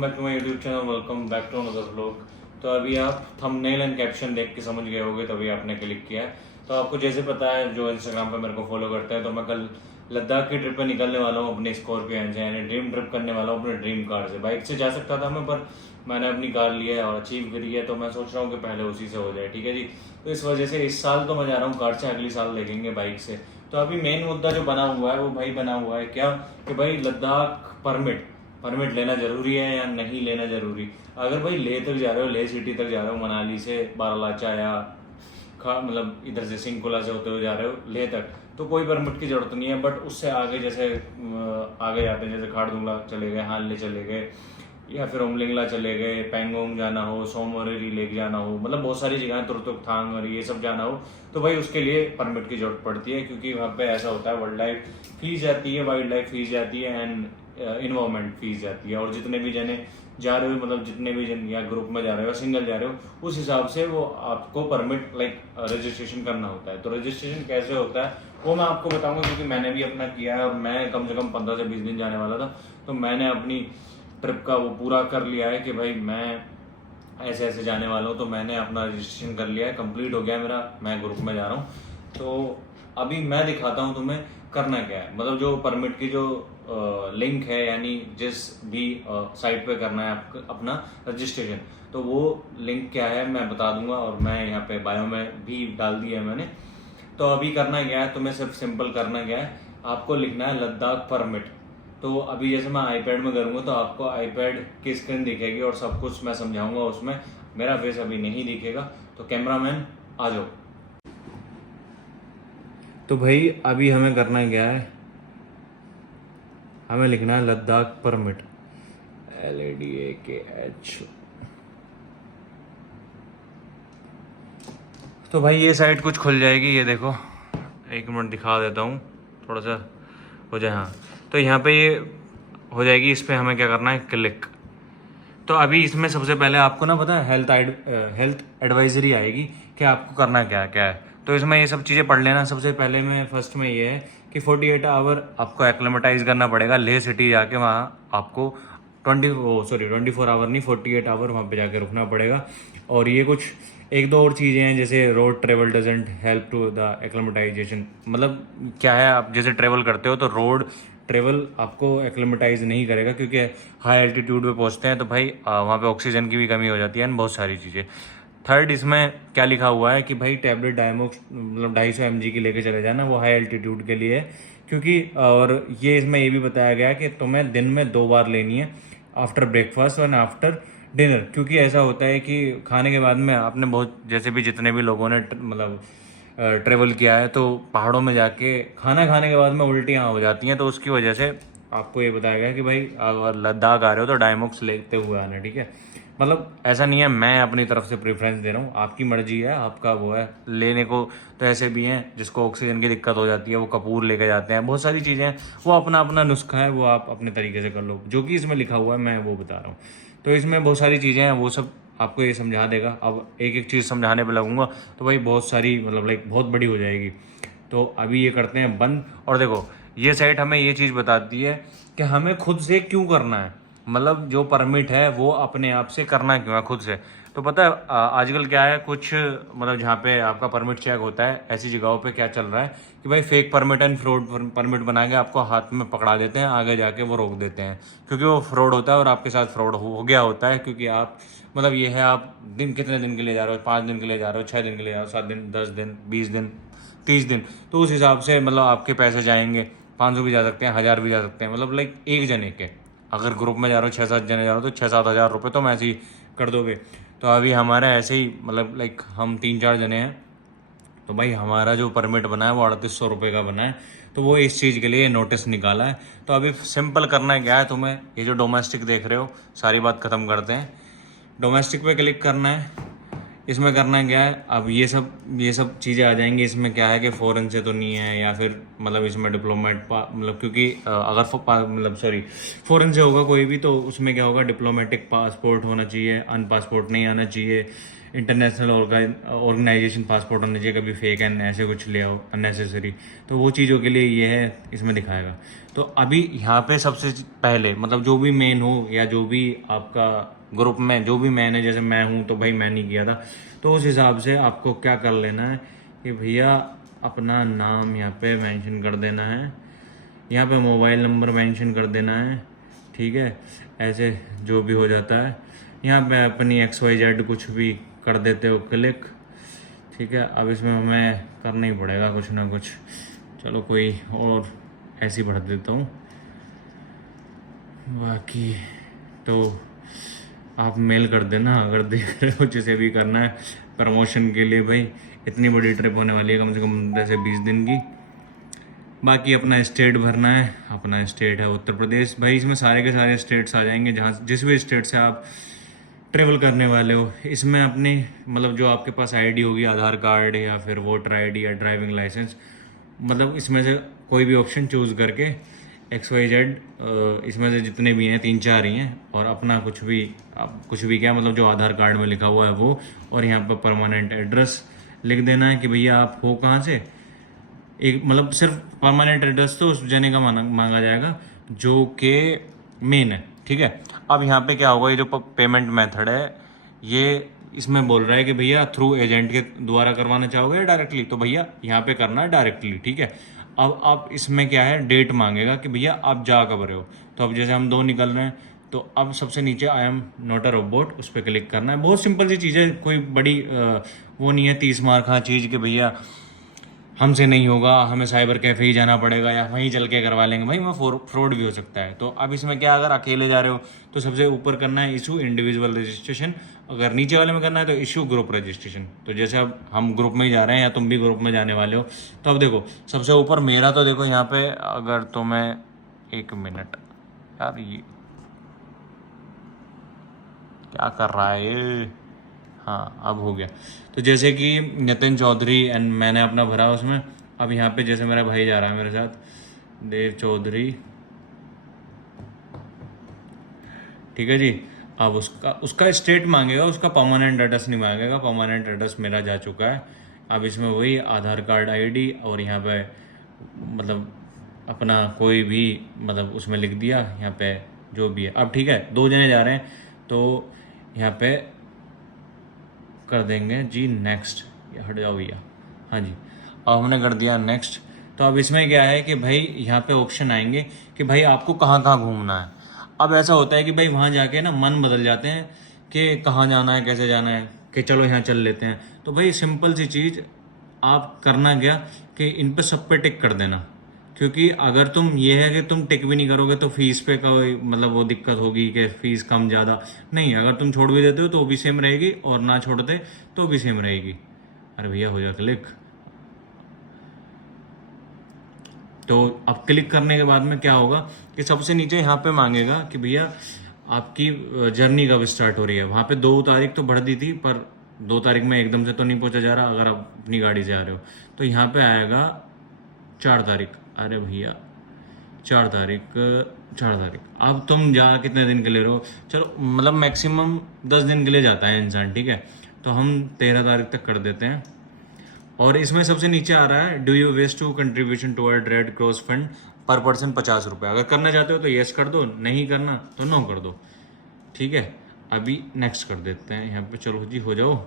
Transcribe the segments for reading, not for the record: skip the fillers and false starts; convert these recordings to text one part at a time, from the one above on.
Back to my YouTube channel. Welcome back to another vlog. तो अभी आप thumbnail and caption देख के समझ गए होगे, तभी आपने क्लिक किया है। तो आपको जैसे पता है, जो इंस्टाग्राम पे मेरे को फॉलो करते हैं, तो मैं कल लद्दाख की ट्रिप पे निकलने वाला हूँ अपने स्कॉर्पियन से, यानी ड्रीम ट्रिप करने वाला हूँ अपने ड्रीम कार से। बाइक से जा सकता था मैं, पर मैंने अपनी कार ली है और अचीव करी है, तो मैं सोच रहा हूँ कि पहले उसी से हो जाए। ठीक है जी। तो इस वजह से इस साल तो मैं जा रहा हूँ कार से, अगली साल देखेंगे बाइक से। तो अभी मेन मुद्दा जो बना हुआ है वो भाई बना हुआ है क्या, कि भाई लद्दाख परमिट लेना जरूरी है या नहीं लेना जरूरी। अगर भाई लेह तक जा रहे हो, लेह सिटी तक जा रहे हो, मनाली से बारालाचा या मतलब इधर से सिंकुला से होते हुए जा रहे हो लेह तक, तो कोई परमिट की जरूरत नहीं है। बट उससे आगे जैसे आगे जाते हैं, जैसे खारदुंगला चले गए, हानले चले गए, या फिर ओमलिंगला चले गए, पैंगोंग जाना हो, सोमवारी लेक जाना हो, मतलब बहुत सारी जगह, तुरतुक थांग और ये सब जाना हो, तो भाई उसके लिए परमिट की जरूरत पड़ती है। क्योंकि वहाँ पे ऐसा होता है, वाइल्ड लाइफ फीस जाती है, वाइल्ड लाइफ फीस जाती है एंड इन्वायरमेंट फीस जाती है। और जितने भी जने जा रहे हो, मतलब जितने भी जन या ग्रुप में जा रहे हो, सिंगल जा रहे हो, उस हिसाब से वो आपको परमिट रजिस्ट्रेशन करना होता है। तो रजिस्ट्रेशन कैसे होता है वो मैं आपको बताऊंगा, क्योंकि मैंने भी अपना किया है और मैं कम से कम 15 से 20 दिन जाने वाला था। तो मैंने अपनी ट्रिप का वो पूरा कर लिया है कि भाई मैं ऐसे ऐसे जाने वाला हूँ। तो मैंने अपना रजिस्ट्रेशन कर लिया है, कंप्लीट हो गया मेरा, मैं ग्रुप में जा रहा हूँ। तो अभी मैं दिखाता हूँ तुम्हें करना क्या है। मतलब जो परमिट की जो लिंक है, यानी जिस भी साइट पे करना है अपना रजिस्ट्रेशन, तो वो लिंक क्या है मैं बता दूंगा, और मैं यहाँ पे बायो में भी डाल दिया है मैंने। तो अभी करना क्या है, तुम्हें सिर्फ सिंपल करना क्या है, आपको लिखना है लद्दाख परमिट। तो अभी जैसे मैं आईपैड में करूँगा तो आपको आईपैड की स्क्रीन दिखेगी और सब कुछ मैं समझाऊंगा उसमें। मेरा फेस अभी नहीं दिखेगा, तो कैमरामैन आ जाओ। तो भाई अभी हमें करना क्या है, हमें लिखना है लद्दाख परमिट, LADAKH। तो भाई ये साइट कुछ खुल जाएगी, ये देखो, एक मिनट दिखा देता हूँ, थोड़ा सा हो जाए। हाँ, तो यहाँ पे ये हो जाएगी, इस पर हमें क्या करना है, क्लिक। तो अभी इसमें सबसे पहले आपको ना पता है हेल्थ एडवाइजरी आएगी कि आपको करना क्या क्या है। तो इसमें ये सब चीज़ें पढ़ लेना। सबसे पहले में फर्स्ट में ये है कि 48 आवर आपको एक्लेमेटाइज करना पड़ेगा लेह सिटी जाके। वहाँ आपको 24 आवर नहीं, 48 आवर वहाँ पे जाके रुकना पड़ेगा। और ये कुछ एक दो और चीज़ें हैं, जैसे road travel doesn't help to the acclimatization. मतलब क्या है, आप जैसे ट्रेवल करते हो तो रोड ट्रेवल आपको एक्लेमेटाइज नहीं करेगा, क्योंकि हाई एल्टीट्यूड पे पहुंचते हैं तो भाई वहाँ पे ऑक्सीजन की भी कमी हो जाती है एंड बहुत सारी चीज़ें। थर्ड, इसमें क्या लिखा हुआ है कि भाई टैबलेट डायमोक्स मतलब 250 mg की लेके चले जाना, वो हाई एल्टीट्यूड के लिए है। क्योंकि और ये इसमें ये भी बताया गया कि तुम्हें दिन में 2 बार लेनी है, आफ्टर ब्रेकफास्ट और आफ्टर डिनर। क्योंकि ऐसा होता है कि खाने के बाद में आपने बहुत, जैसे भी जितने भी लोगों ने मतलब ट्रेवल किया है, तो पहाड़ों में जाके खाना खाने के बाद में उल्टियाँ हो जाती हैं। तो उसकी वजह से आपको ये बताया गया कि भाई अगर लद्दाख आ रहे हो तो डायमोक्स लेते हुए आना। ठीक है, मतलब ऐसा नहीं है मैं अपनी तरफ से प्रेफरेंस दे रहा हूँ, आपकी मर्जी है, आपका वो है लेने को। तो ऐसे भी हैं जिसको ऑक्सीजन की दिक्कत हो जाती है, वो कपूर लेके जाते हैं, बहुत सारी चीज़ें हैं, वो अपना अपना नुस्खा है, वो आप अपने तरीके से कर लो। जो कि इसमें लिखा हुआ है मैं वो बता रहा हूँ। तो इसमें बहुत सारी चीज़ें हैं, वो सब आपको ये समझा देगा। अब एक एक चीज़ समझाने पे लगूंगा तो भाई बहुत सारी मतलब बहुत बड़ी हो जाएगी। तो अभी ये करते हैं बंद। और देखो, ये साइट हमें ये चीज़ बताती है कि हमें खुद से क्यों करना है। मतलब जो परमिट है वो अपने आप से करना क्यों है खुद से। तो पता है आजकल क्या है, कुछ मतलब जहाँ पे आपका परमिट चेक होता है, ऐसी जगहों पे क्या चल रहा है कि भाई fake permit and fraud permit बना के आपको हाथ में पकड़ा देते हैं, आगे जाके वो रोक देते हैं, क्योंकि वो फ्रॉड होता है और आपके साथ फ्रॉड हो गया होता है। क्योंकि आप मतलब ये है, आप दिन कितने दिन के लिए जा रहे हो, 5 दिन के लिए जा रहे हो, 6 दिन के लिए जा रहे हो, 7 दिन, 10 दिन, 20 दिन, 30 दिन, तो उस हिसाब से मतलब आपके पैसे जाएंगे। 500 भी जा सकते हैं, 1000 भी जा सकते हैं, मतलब एक जने के। अगर ग्रुप में जा रहे हो, 6-7 जने जा रहे हो, तो 6-7 हज़ार रुपये तो मैं ऐसे ही कर दोगे। तो अभी हमारा ऐसे ही मतलब हम 3-4 जने हैं, तो भाई हमारा जो परमिट बना है वो 3800 रुपये का बना है। तो वो इस चीज़ के लिए नोटिस निकाला है। तो अभी सिंपल करना है क्या है तुम्हें, ये जो डोमेस्टिक देख रहे हो, सारी बात ख़त्म करते हैं। डोमेस्टिक पे क्लिक करना है। इसमें करना क्या है, अब ये सब चीज़ें आ जाएंगी। इसमें क्या है कि फ़ॉरेन से तो नहीं है, या फिर मतलब इसमें डिप्लोमेट मतलब क्योंकि अगर मतलब सॉरी फ़ॉरेन से होगा कोई भी, तो उसमें क्या होगा, डिप्लोमेटिक पासपोर्ट होना चाहिए, अनपासपोर्ट नहीं आना चाहिए। इंटरनेशनल ऑर्गेनाइजेशन पासपोर्ट होना चाहिए, कभी फेक एंड ऐसे कुछ ले आओ अननेसेसरी, तो वो चीज़ों के लिए ये है, इसमें दिखाएगा। तो अभी यहाँ पे सबसे पहले मतलब जो भी मेन हो या जो भी आपका ग्रुप में जो भी मैन है, जैसे मैं हूँ तो भाई मैंने किया था, तो उस हिसाब से आपको क्या कर लेना है कि भैया अपना नाम यहाँ पे मेंशन कर देना है, यहाँ पे मोबाइल नंबर मेंशन कर देना है, ठीक है, ऐसे जो भी हो जाता है। यहाँ पे अपनी XYZ कुछ भी कर देते हो क्लिक, ठीक है। अब इसमें हमें करना ही पड़ेगा कुछ ना कुछ, चलो कोई और ऐसी भर देता हूँ। बाकी तो आप मेल कर देना अगर देख रहे हो, जिसे भी करना है प्रमोशन के लिए। भाई इतनी बड़ी ट्रिप होने वाली है, कम से कम 10 से 20 दिन की। बाकी अपना स्टेट भरना है, अपना स्टेट है उत्तर प्रदेश। भाई इसमें सारे के सारे स्टेट्स आ जाएंगे, जहाँ जिस भी स्टेट से आप ट्रेवल करने वाले हो। इसमें अपनी मतलब जो आपके पास आईडी होगी, आधार कार्ड या फिर वोटर आईडी या ड्राइविंग लाइसेंस, मतलब इसमें से कोई भी ऑप्शन चूज़ करके XYZ, इसमें से जितने भी हैं 3-4 ही हैं, और अपना कुछ भी, आप कुछ भी क्या मतलब जो आधार कार्ड में लिखा हुआ है वो, और यहाँ पर परमानेंट एड्रेस लिख देना है कि भैया आप हो कहाँ से। एक मतलब सिर्फ परमानेंट एड्रेस तो उस जने का मांगा जाएगा जो कि मेन है, ठीक है। अब यहाँ पे क्या होगा, ये जो पेमेंट मेथड है ये इसमें बोल रहा है कि भैया थ्रू एजेंट के द्वारा करवाना चाहोगे या डायरेक्टली, तो भैया यहाँ पे करना है डायरेक्टली, ठीक है। अब आप इसमें क्या है, डेट मांगेगा कि भैया आप जा कब रहे हो। तो अब जैसे हम 2 निकल रहे हैं, तो अब सबसे नीचे I am not a robot, उस पर क्लिक करना है। बहुत सिंपल सी चीज़ है, कोई बड़ी वो नहीं है 30 मार खा चीज़ कि भैया हमसे नहीं होगा, हमें साइबर कैफ़े ही जाना पड़ेगा या वहीं चल के करवा लेंगे। भाई मैं फ्रॉड भी हो सकता है। तो अब इसमें क्या, अगर अकेले जा रहे हो तो सबसे ऊपर करना है इशू इंडिविजुअल रजिस्ट्रेशन, अगर नीचे वाले में करना है तो इशू ग्रुप रजिस्ट्रेशन। तो जैसे अब हम ग्रुप में ही जा रहे हैं या तुम भी ग्रुप में जाने वाले हो, तो अब देखो सबसे ऊपर मेरा, तो देखो यहाँ पे अगर तुम्हें 1 मिनट यार, ये क्या कर रहा है ये, हाँ अब हो गया। तो जैसे कि नितिन चौधरी एंड मैंने अपना भरा उसमें। अब यहाँ पे जैसे मेरा भाई जा रहा है मेरे साथ, देव चौधरी, ठीक है जी। अब उसका स्टेट मांगेगा, उसका परमानेंट एड्रेस नहीं मांगेगा, परमानेंट एड्रेस मेरा जा चुका है। अब इसमें वही आधार कार्ड आईडी और यहाँ पे मतलब अपना कोई भी मतलब उसमें लिख दिया यहाँ पे जो भी है। अब ठीक है, 2 जने जा रहे हैं तो यहाँ पे कर देंगे जी नेक्स्ट, हट जाओ भैया, हाँ जी। अब हमने कर दिया नेक्स्ट। तो अब इसमें क्या है कि भाई यहाँ पे ऑप्शन आएंगे कि भाई आपको कहाँ कहाँ घूमना है। अब ऐसा होता है कि भाई वहाँ जाके ना मन बदल जाते हैं कि कहाँ जाना है, कैसे जाना है, कि चलो यहाँ चल लेते हैं। तो भाई सिंपल सी चीज़ आप करना क्या कि इन पे सब पे टिक कर देना, क्योंकि अगर तुम ये है कि तुम टिक भी नहीं करोगे तो फीस पे कोई मतलब वो दिक्कत होगी कि फीस कम ज़्यादा नहीं। अगर तुम छोड़ भी देते हो तो भी सेम रहेगी, और ना छोड़ते तो भी सेम रहेगी। अरे भैया हो जा क्लिक। तो अब क्लिक करने के बाद में क्या होगा कि सबसे नीचे यहाँ पे मांगेगा कि भैया आपकी जर्नी कब स्टार्ट हो रही है। वहाँ पे 2 तारीख तो बढ़ दी थी, पर 2 तारीख में एकदम से तो नहीं पहुँचा जा रहा अगर आप अपनी गाड़ी से आ रहे हो। तो यहाँ पे आएगा 4 तारीख। अरे भैया 4 तारीख, 4 तारीख। अब तुम जा कितने दिन के लिए रहो, चलो मतलब मैक्सिमम 10 दिन के लिए जाता है इंसान, ठीक है। तो हम 13 तारीख तक कर देते हैं। और इसमें सबसे नीचे आ रहा है do you wish to contribution toward red cross fund पर पर्सन 50 रुपये। अगर करना चाहते हो तो येस कर दो, नहीं करना तो नो कर दो, ठीक है। अभी नेक्स्ट कर देते हैं यहाँ पे, चलो जी हो जाओ।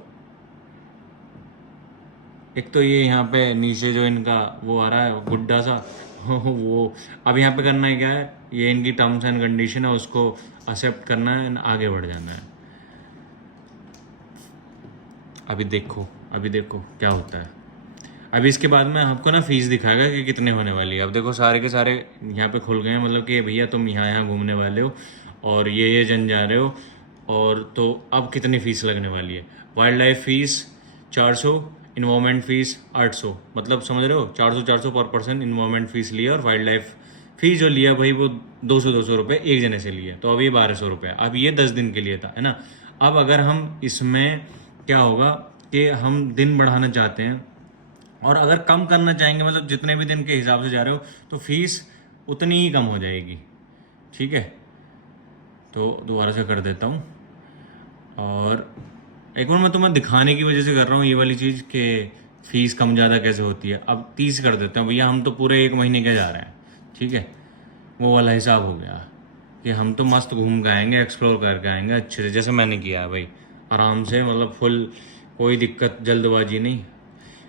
एक तो ये यहाँ पे नीचे जो इनका वो आ रहा है गुड्डा सा वो अब यहाँ पे करना है क्या है, ये इनकी टर्म्स एंड कंडीशन है, उसको एक्सेप्ट करना है, आगे बढ़ जाना है। अभी देखो क्या होता है। अभी इसके बाद में आपको ना फीस दिखाएगा कि कितने होने वाली है। अब देखो सारे के सारे यहाँ पे खुल गए हैं, मतलब कि भैया तुम यहाँ यहाँ घूमने वाले हो और ये जन जा रहे हो, और तो अब कितनी फ़ीस लगने वाली है। Wild life fees 400, environment fees 800, मतलब समझ रहे हो 400 पर पर्सन इन्वायरमेंट फीस लिया, और वाइल्ड लाइफ फीस जो लिया भाई वो 200 रुपये एक जने से लिया। तो अब ये 1200 रुपये। अब ये 10 दिन के लिए था, है ना। अब अगर हम इसमें क्या होगा कि हम दिन बढ़ाना चाहते हैं और अगर कम करना चाहेंगे, मतलब जितने भी दिन के हिसाब से जा रहे हो, तो फीस उतनी ही कम हो जाएगी, ठीक है। तो दोबारा से कर देता हूँ, और एक बार मैं तुम्हें दिखाने की वजह से कर रहा हूँ ये वाली चीज़ कि फ़ीस कम ज़्यादा कैसे होती है। अब 30 कर देते हैं भैया, हम तो पूरे 1 महीने के जा रहे हैं, ठीक है। वो वाला हिसाब हो गया कि हम तो मस्त घूम के आएंगे, एक्सप्लोर करके आएंगे अच्छे से, जैसे मैंने किया है भाई, आराम से, मतलब फुल, कोई दिक्कत जल्दबाजी नहीं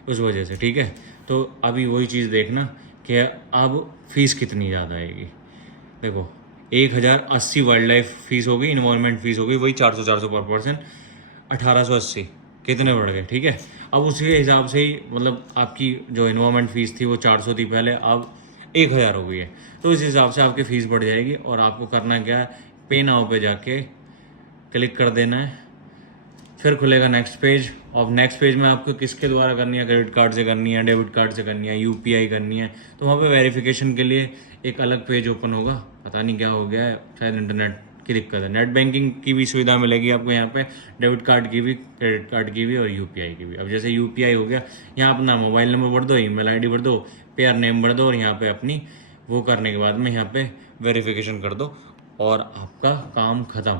उस वजह से, ठीक है। तो अभी वही चीज़ देखना कि अब फ़ीस कितनी ज़्यादा आएगी। देखो 1080 वाइल्ड लाइफ फीस होगी, इन्वॉल्वमेंट फीस होगी वही 400 पर पर्सन, 1880 कितने बढ़ गए, ठीक है। अब उसी के हिसाब से ही मतलब आपकी जो इन्वॉल्वमेंट फीस थी वो 400 थी पहले, अब 1000 हो गई है। तो इस हिसाब से आपकी फ़ीस बढ़ जाएगी। और आपको करना क्या है, पे नाउ पे जाके क्लिक कर देना है, फिर खुलेगा नेक्स्ट पेज। और नेक्स्ट पेज में आपको किसके द्वारा करनी है, क्रेडिट कार्ड से करनी है, डेबिट कार्ड से करनी है, यूपीआई करनी है, तो वहाँ पे वेरिफिकेशन के लिए एक अलग पेज ओपन होगा। पता नहीं क्या हो गया है, शायद इंटरनेट की दिक्कत है। नेट बैंकिंग की भी सुविधा मिलेगी आपको यहाँ पे, डेबिट कार्ड की भी, क्रेडिट कार्ड की भी और यूपीआई की भी। अब जैसे यूपीआई हो गया, यहाँ अपना मोबाइल नंबर भर दो, ईमेल आईडी भर दो, पेयर नेम भर दो, और यहाँ पे अपनी वो करने के बाद में यहाँ पे वेरिफिकेशन कर दो और आपका काम ख़त्म।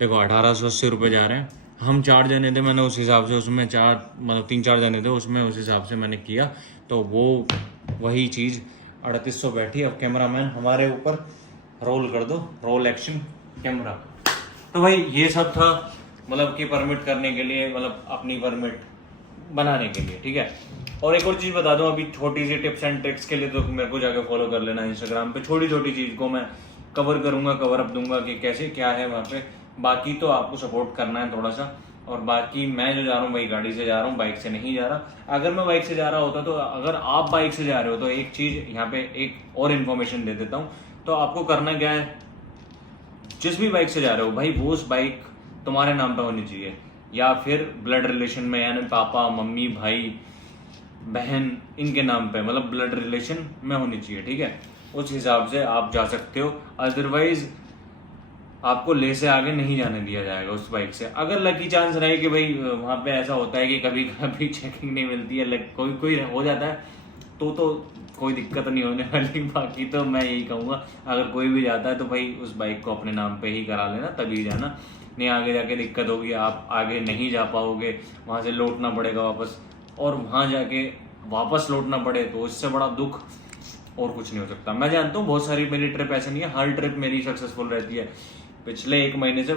देखो 1880 रुपये जा रहे हैं, हम 4 जने थे, मैंने उस हिसाब से उसमें 4 मतलब 3-4 जने थे उसमें, उस हिसाब से मैंने किया, तो वो वही चीज़ 3800 बैठी। अब कैमरा मैन हमारे ऊपर रोल कर दो, रोल एक्शन कैमरा। तो भाई ये सब था, मतलब कि परमिट करने के लिए, मतलब अपनी परमिट बनाने के लिए, ठीक है। और एक और चीज़ बता दूं, अभी छोटी सी टिप्स एंड ट्रिक्स के लिए तो मेरे को जाके फॉलो कर लेना इंस्टाग्राम पे, छोटी छोटी चीज़ को मैं कवर करूंगा, कवर अप दूंगा कि कैसे क्या है वहाँ पे। बाकी तो आपको सपोर्ट करना है थोड़ा सा। और बाकी मैं जो जा रहा हूँ भाई गाड़ी से जा रहा हूँ, बाइक से नहीं जा रहा। अगर मैं बाइक से जा रहा होता, तो अगर आप बाइक से जा रहे हो तो एक चीज़ यहाँ पे एक और इन्फॉर्मेशन दे देता हूँ। तो आपको करना क्या है, जिस भी बाइक से जा रहे हो भाई, वो उस बाइक तुम्हारे नाम पे होनी चाहिए, या फिर ब्लड रिलेशन में, यानी पापा मम्मी भाई बहन इनके नाम पे, मतलब ब्लड रिलेशन में होनी चाहिए, ठीक है। उस हिसाब से आप जा सकते हो, अदरवाइज आपको ले से आगे नहीं जाने दिया जाएगा उस बाइक से। अगर लकी चांस रहे कि भाई वहाँ पे ऐसा होता है कि कभी कभी चेकिंग नहीं मिलती है, कोई कोई हो जाता है, तो कोई दिक्कत नहीं होने वाली। बाकी तो मैं यही कहूँगा, अगर कोई भी जाता है तो भाई उस बाइक को अपने नाम पे ही करा लेना, तभी जाना, नहीं आगे जाके दिक्कत होगी, आप आगे नहीं जा पाओगे, वहाँ से लौटना पड़ेगा वापस, और वहाँ जाके वापस लौटना पड़े तो इससे बड़ा दुख और कुछ नहीं हो सकता। मैं जानता हूँ बहुत सारी मेरी ट्रिप ऐसे नहीं है, हर ट्रिप मेरी सक्सेसफुल रहती है। पिछले 1 महीने से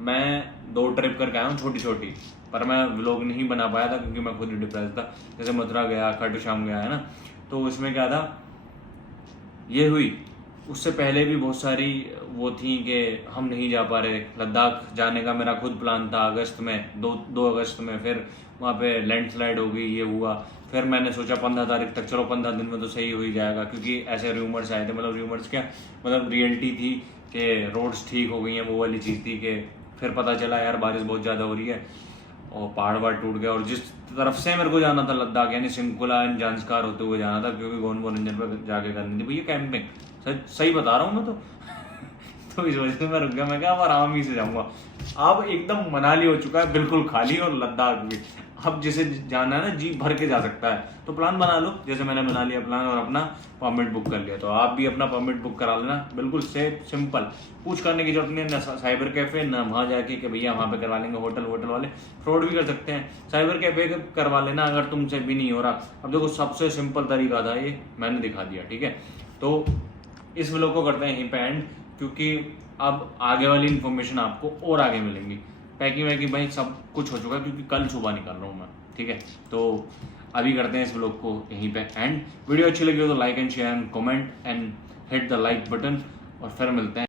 मैं 2 ट्रिप करके आया हूँ छोटी छोटी, पर मैं व्लॉग नहीं बना पाया था क्योंकि मैं खुद ही डिप्रेस था। जैसे मथुरा गया, खाटू श्याम गया है ना, तो उसमें क्या था, ये हुई। उससे पहले भी बहुत सारी वो थी कि हम नहीं जा पा रहे। लद्दाख जाने का मेरा खुद प्लान था अगस्त में, 2 अगस्त में, फिर वहाँ पे लैंडस्लाइड हो गई, ये हुआ। फिर मैंने सोचा 15 तारीख तक, चलो 15 दिन में तो सही हो ही जाएगा, क्योंकि ऐसे रूमर्स आए थे, मतलब रूमर्स क्या, मतलब रियलिटी थी कि रोड्स ठीक हो गई हैं, वो वाली चीज़ थी। कि फिर पता चला यार बारिश बहुत ज़्यादा हो रही है और पहाड़ टूट गया। और जिस तरफ से मेरे को जाना था लद्दाख, यानी सिंकुला एंड जानसकार होते हुए जाना था, क्योंकि गोनबो रंजन पर जाके करनी थी भैया कैंपिंग। सही बता रहा हूँ मैं तो इस वजह से मैं रुक गया। मैं क्या, अब आराम ही से जाऊंगा। अब एकदम मनाली हो चुका है बिल्कुल खाली, और लद्दाख भी। अब जिसे जाना है ना, जी भर के जा सकता है, तो प्लान बना लो, जैसे मैंने बना लिया प्लान और अपना परमिट बुक कर लिया। तो आप भी अपना परमिट बुक करा लेना, बिल्कुल सेफ सिंपल, कुछ करने की जरूरत नहीं, ना साइबर कैफे, ना वहाँ जाके कि भैया वहाँ पे करवा लेंगे। होटल वाले फ्रॉड भी कर सकते हैं, साइबर कैफे करवा लेना अगर तुमसे भी नहीं हो रहा। अब देखो सबसे सिंपल तरीका था ये, मैंने दिखा दिया, ठीक है। तो इस व्लॉग को करते हैं यहीं पे एंड, क्योंकि अब आगे वाली इन्फॉर्मेशन आपको और आगे मिलेंगी। पैकिंग वैकिंग भाई सब कुछ हो चुका है, क्योंकि कल सुबह निकल रहा हूँ मैं, ठीक है। तो अभी करते हैं इस व्लॉग को यहीं पे एंड। वीडियो अच्छी लगी हो तो like and share and comment and hit the like button, और फिर मिलते हैं।